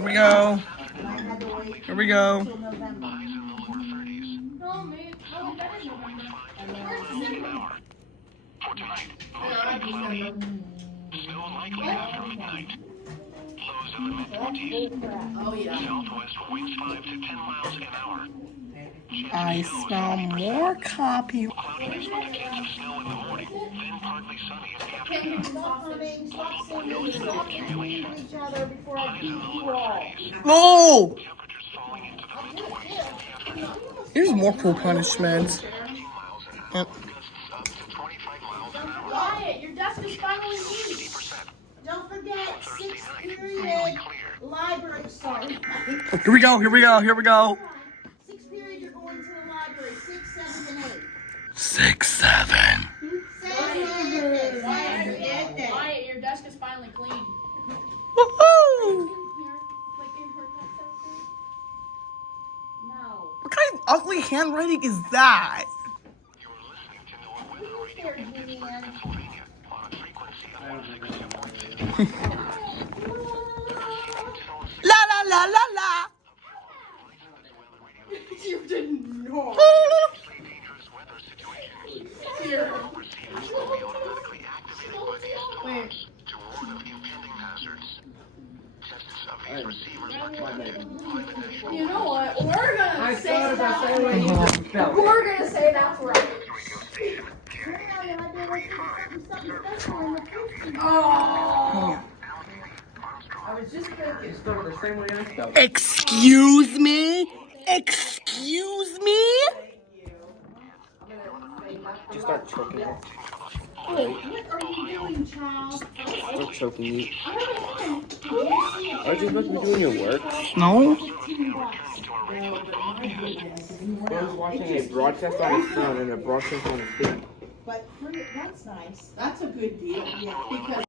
Here we go. Here we go. Oh yeah. Southwest winds 5 to 10 miles an hour. I smell more copy. Cloudiness with a chance of snow in the morning, then partly sunny in the afternoon. Stop hunting, stop singing, stop complaining to each other before I beat you all. No! Temperatures falling into the mid-20s in the afternoon. Here's more cool punishments. 15 miles an hour. Yep. Gusts up to 25 miles an hour. Quiet, your desk is finally leaving. 50%. Don't forget, Thursday 6th night, period mainly clear. library, sorry. Here we go, here we go, here we go. 6th period, you're going to the library, 6th, 7th, and 8th. 6, 7. Wyatt, your desk is finally clean. Woohoo! No. What kind of ugly handwriting is that? You're listening to NOAA Weather Radio in Pittsburgh, Pennsylvania, on a frequency of 106.50. La la la la la. You didn't know. Dangerous weather situations. Here. Receivers will be automatically activated by these storms to warn of impending hazards. Tests of these receivers were conducted by the National You know what? We're gonna say thought about that. saying what you just felt. We're gonna say that's right. radio station carrying Oh. I was just thinking. You spelled it the same way I spelled it. Excuse me? Excuse me? Just start choking it. Wait, what are you doing, child? Start choking you. Aren't you supposed to be doing your work? No? I was watching a broadcast on his phone and a broadcast on his feet. But that's nice. That's a good deal. Yeah, because